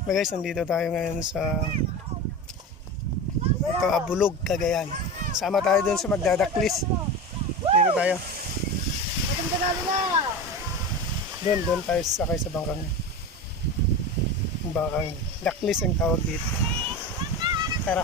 So guys, nandito tayo ngayon sa ito, Abulog, Cagayan. Sama tayo dun sa magdadaklis. Dito tayo. Doon tayo sakay sa bangkang. Bangkang daklis ang tawag dito. Tara.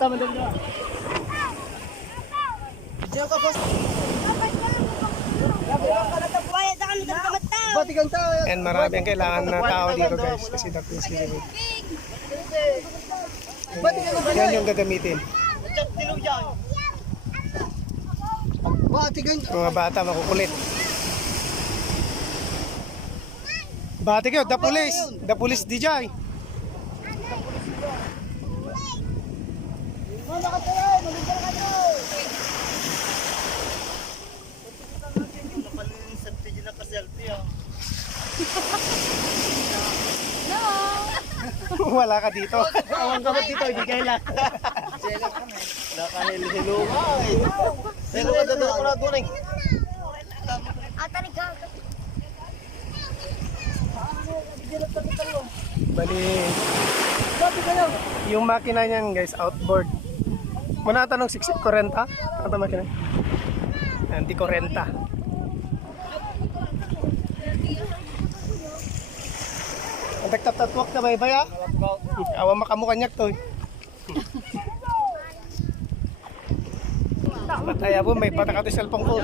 Tama din na. Diyan ka boss. And marami ang kailangan na tao dito guys kasi daklis sila. Yan yung gagamitin. Mga bata makukulit. Bati kayo, the police DJ. Wala ka dito. Ang gamot dito, ibigay lang. Nakahilo ka eh. Pero ka dito ko na doon eh. Bali, yung makina niyan guys, outboard. Muna tanong 60-40? Ano makina? Anti-40. Ang tagtap-tatwak na ba ya? Awa makamukanyak to. Mataya po, may patakato sa cellphone ko.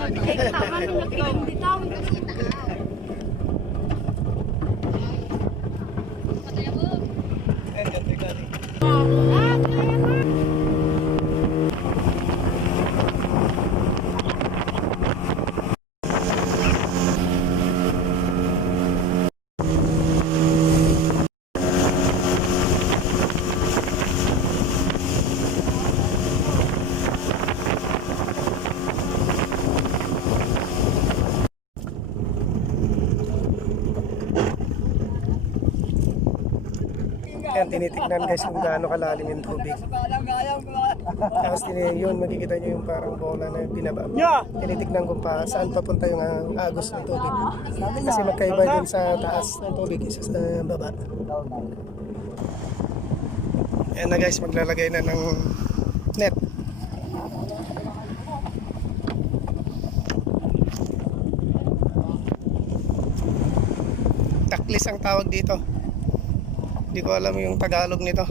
Yan, tinitignan guys kung gaano kalalim yung tubig. Tapos yun, makikita nyo yung parang bola na binaba. Tinitignan kung pa saan papunta yung agos ng tubig. Kasi magkaiba din sa taas ng tubig isa sa baba. Yan na guys, maglalagay na ng net. Daklis ang tawag dito. Hindi ko alam yung Tagalog nito.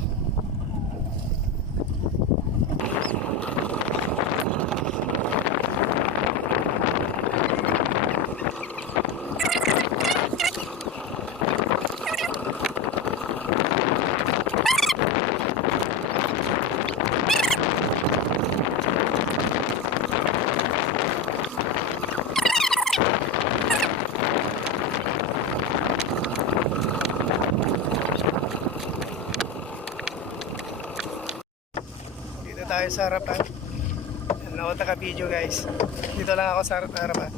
Tayo sa harapan. Nakota ka video guys. Dito lang ako sa harapan.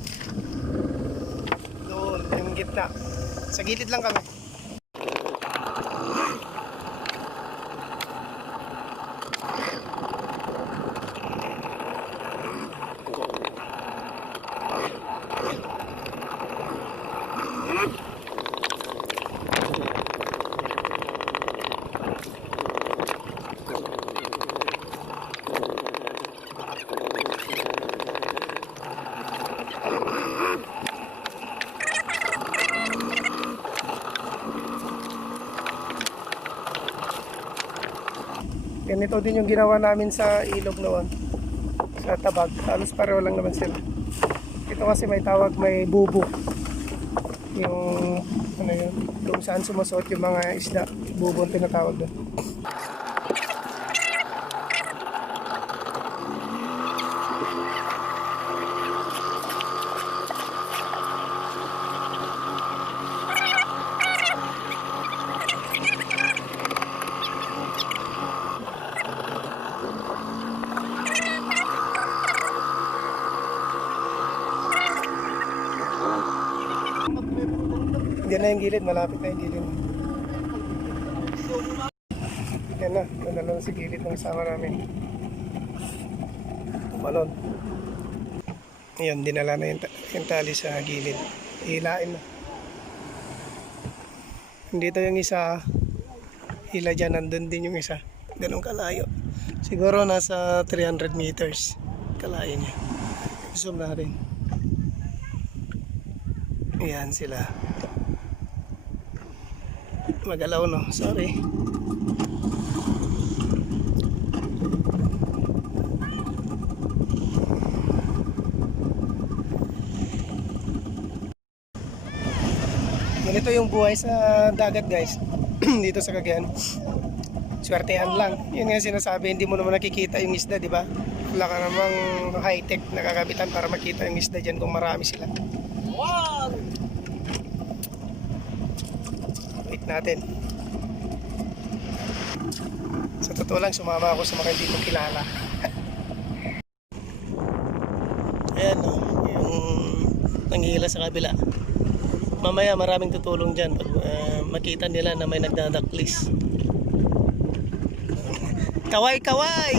Doon, yung gitna. Sa gilid lang kami. Ganito din yung ginawa namin sa ilog noon. Sa Tabag. Halos pareho lang naman sila. Ito kasi may tawag, may bubo. Yung ano yun, kung saan sumusot yung mga isda. Bubo ang tinatawag doon. Diyan na yung gilid, malapit na yung gilid. Yan na, nadala na sa gilid ng kasama namin. Tumalon. Ayan, dinala na yung tali sa gilid. Hilain na. Dito yung isa, hila dyan, nandun din yung isa. Ganun kalayo. Siguro nasa 300 meters kalayo niya. Zoom na rin. Ayan sila. Magalaw no, sorry. Ganito yung buhay sa dagat guys. Dito sa Cagayan. Swertehan lang. Yun nga sinasabi, hindi mo naman nakikita yung isda, di ba? Wala ka namang high-tech na kakabitan para makita yung isda dyan kung marami sila. Wow! Wait natin. Sa totoo lang, sumama ako sa mga hindi ko kilala. Ayan o, yung nanghihila sa kabila. Mamaya maraming tutulong dyan pag makita nila na may nagdadaklis. Kaway kaway.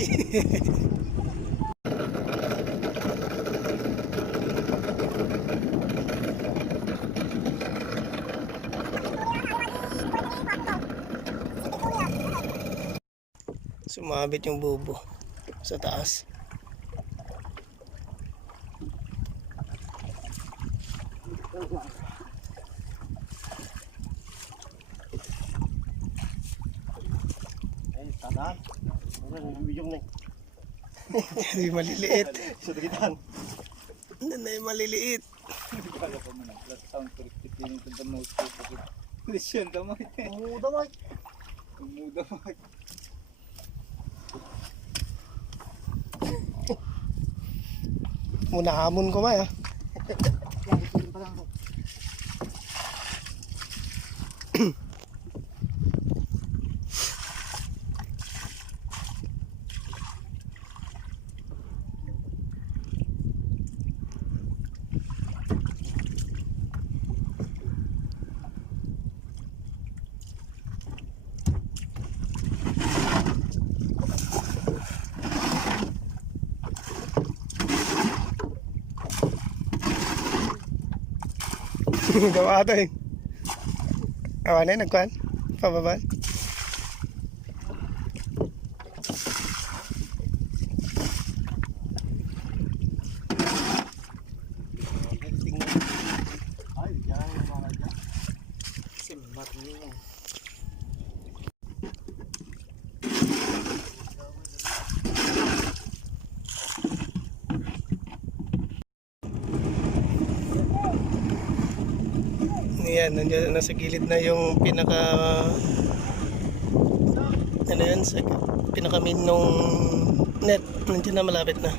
Sumabit yung bubo sa taas. Hindi maliliit. Hindi na yung maliliit. Muna hamon ko ba ya? Gawa ito eh. Awa na yun, nagkuhan? Pababa? Ayan, nandiyan, nasa gilid na yung pinaka ano yun, sa pinaka main nung net. Nandiyan na, malapit na.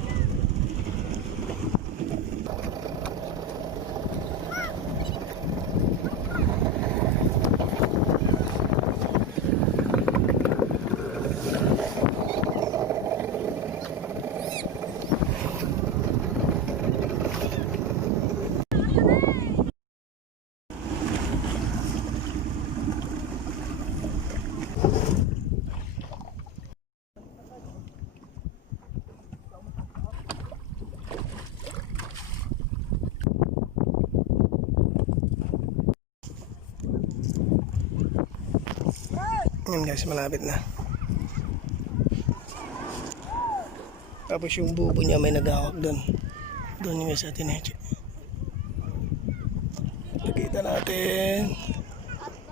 Ayan guys, malapit na. Tapos yung bubo niya may naghahawak doon. Doon yung isa tineche. Nakita natin.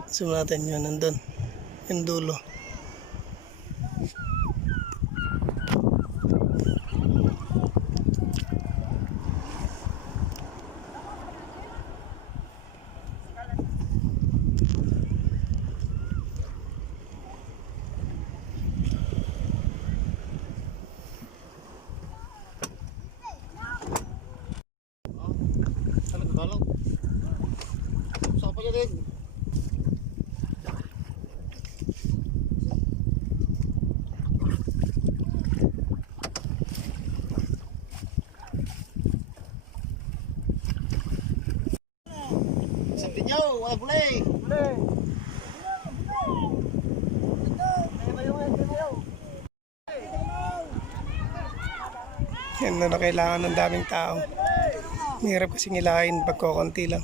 Zoom natin yun, nandun. Yung dulo. Sabi niyo, wala bulay. Yan na kailangan ng daming tao. Mahirap kasing ilahin pag kukunti lang.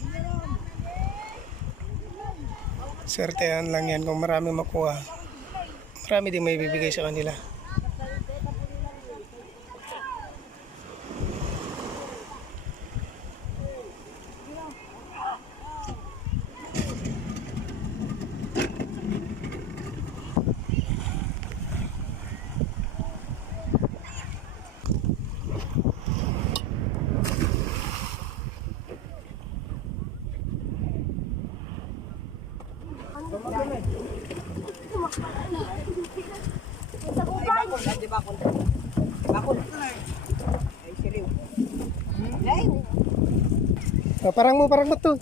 Swertehan lang yan kung marami makuha. Marami din may bibigay sa kanila. Parang mo to.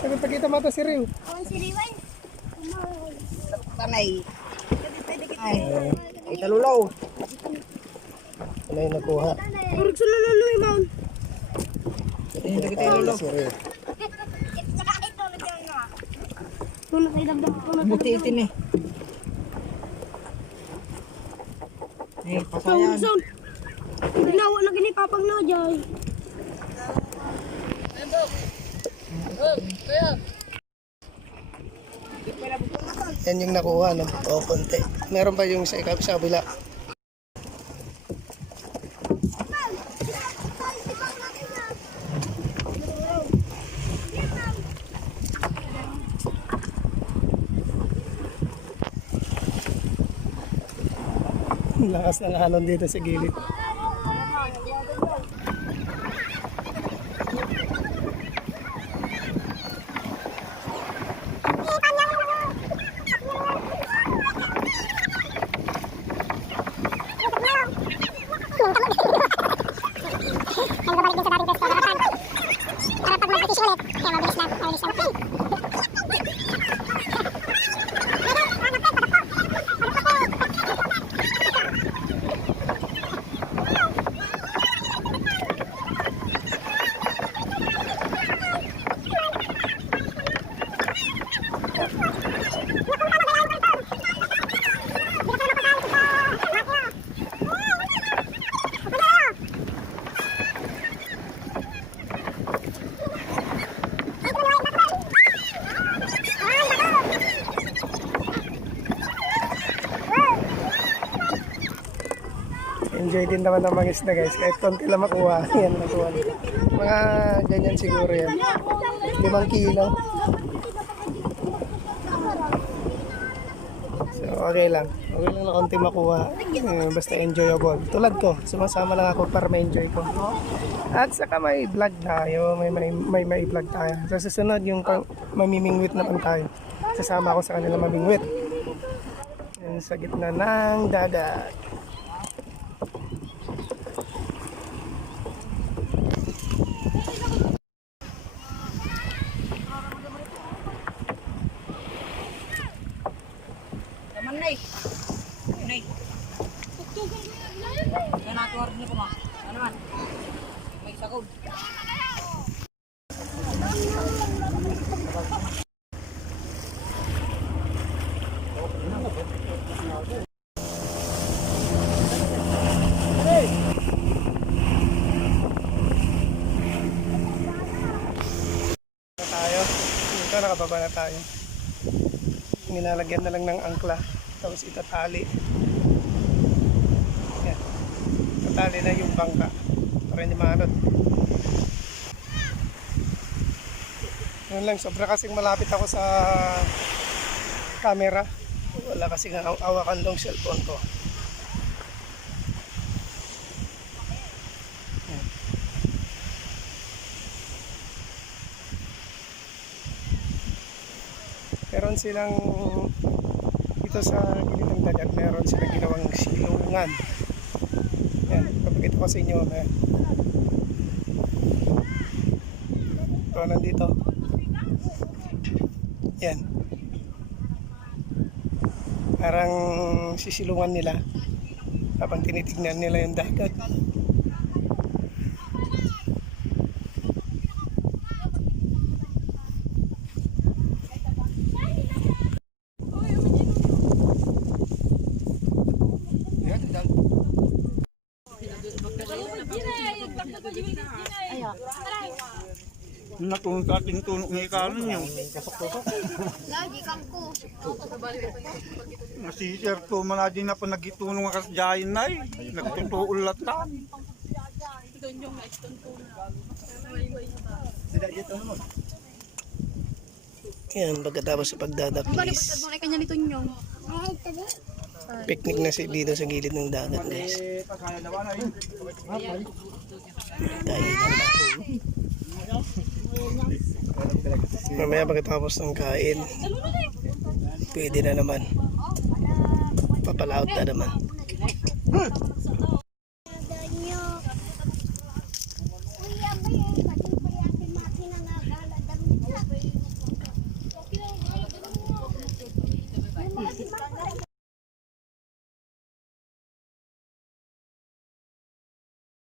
Sabi pagkita mata si Rio. Tanay. Ay, talulaw. Ano yung nakuha? Purog sa lululoy, man. Hindi kita lululoy. Si Rio. Buti itin eh. Eh, pasayan. Ginawa na gini papag na dyan. Yan yung nakuha ng konti. Meron pa yung sa kabila. Lakas ng alon dito sa gilid. Enjoy din naman ng mga isda guys, kahit konti lang makuha. Yan nakuha. Mga ganyan siguro yan. 5 kilo. So okay lang. Okay lang na konti makuha. Basta enjoyable. Tulad ko, sumasama lang ako para ma-enjoy ko. At saka may vlog tayo. May vlog tayo. So susunod yung mamimingwit naman tayo. Sasama ako sa kanila mamingwit. Yan sa gitna ng dagat. Nay. Nay. Yan ako rin ko ma. Ano man? May sakog. Tayo. Dito nakababa na tayo. Nilalagyan na lang ng angkla. Tapos itatali. Yan. Itatali na yung bangka. Para hindi maanod. Yun lang. Sobra kasing malapit ako sa camera. Wala kasing awakan tong cellphone ko. Yan. Meron silang dito sa gilid ng dagat, meron silang ginawang silungan. Yan, papakita ko sa inyo. Ito, nandito. Yan. Parang sisilungan nila habang tinitignan nila yung dagat. natulong sa ating tulong ng ikalan nyo. Lagi kang ko. Si Sir Tuma na din na pa nagitulong ang kasjayan na eh. Nagtutuulat na. Yan, pagkatapos sa pagdadaklis, Mo na kanya nito nyong. picnic na si dito sa gilid ng dagat, guys. Kainan na. Mamaya pagkatapos ng kain, pwede na naman. Papalaot na naman.